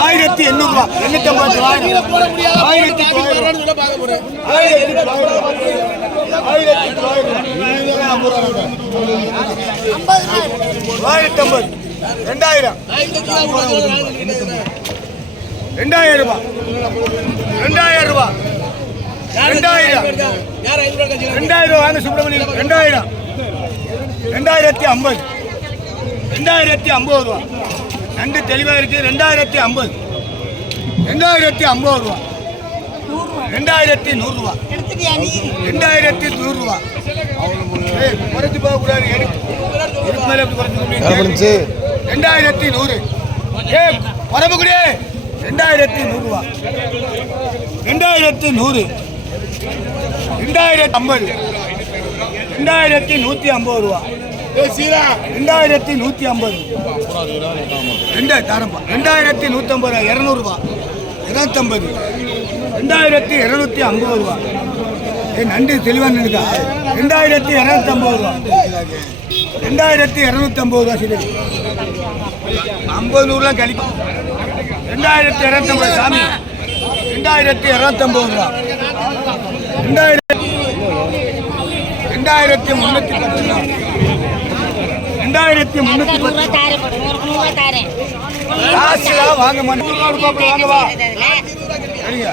ஆயிரத்தி எண்ணூறு ரூபா எண்ணூத்தி ஐம்பது ஆயிரத்தி ஆயிரத்தி தொள்ளாயிரம். ஆயிரத்தி ஐம்பது ரெண்டாயிரம் ரெண்டாயிரம் ரூபாய் ரெண்டாயிரம். ரூபாய் ரெண்டாயிரம் ரெண்டாயிரம் ரூபாய் வாங்க சுப்பிரமணியம் ரெண்டாயிரம் ரெண்டாயிரத்தி ஐம்பது. ரெண்டாயிரத்தி ஐம்பது. ரூபா நண்டு தெளிவாக இருக்கு. ரெண்டாயிரத்தி ஐம்பது ரெண்டாயிரத்தி ஐம்பது ரூபா. ரெண்டாயிரத்தி நூறுரூவா. ரெண்டாயிரத்தி நூறுரூவா. ஏய், குறைச்சு போகக்கூடாது. குறைச்சு ரெண்டாயிரத்தி நூறு. ஏ பரமக்குடி ரெண்டாயிரத்தி நூறுரூவா. ரெண்டாயிரத்தி நூறு. ரெண்டாயிரத்தி ஐம்பது ரெண்டாயிரத்தி நூற்றி ஐம்பது ரூபா. ரெண்டாயிரத்தி நூற்றி ஐம்பது. ரெண்டாயிரம் தாரம்பா ரெண்டாயிரத்தி நூற்றம்பது ரூபா. இரநூறுபா இரநூத்தம்பது ரெண்டாயிரத்தி இரநூத்தி ஐம்பது ரூபா. ஏ நண்டு தெளிவாக நினைக்கா ரெண்டாயிரத்தி இரநூத்தம்பது ரூபா. ரெண்டாயிரத்தி இரநூத்தம்பது ரூபா சரி. ஐம்பது நூறுலாம் கழிப்பா. ரெண்டாயிரத்தி இரநூத்தம்பது சாமி. ரெண்டாயிரத்தி இரநூத்தம்பது ரூபா. ரெண்டாயிரத்தி ரெண்டாயிரத்தி முன்னூற்றி பத்து. ரூபா ரெண்டாயிரத்தி தாரேன் காசுலாம் வாங்க. வாங்கவா சரிங்க.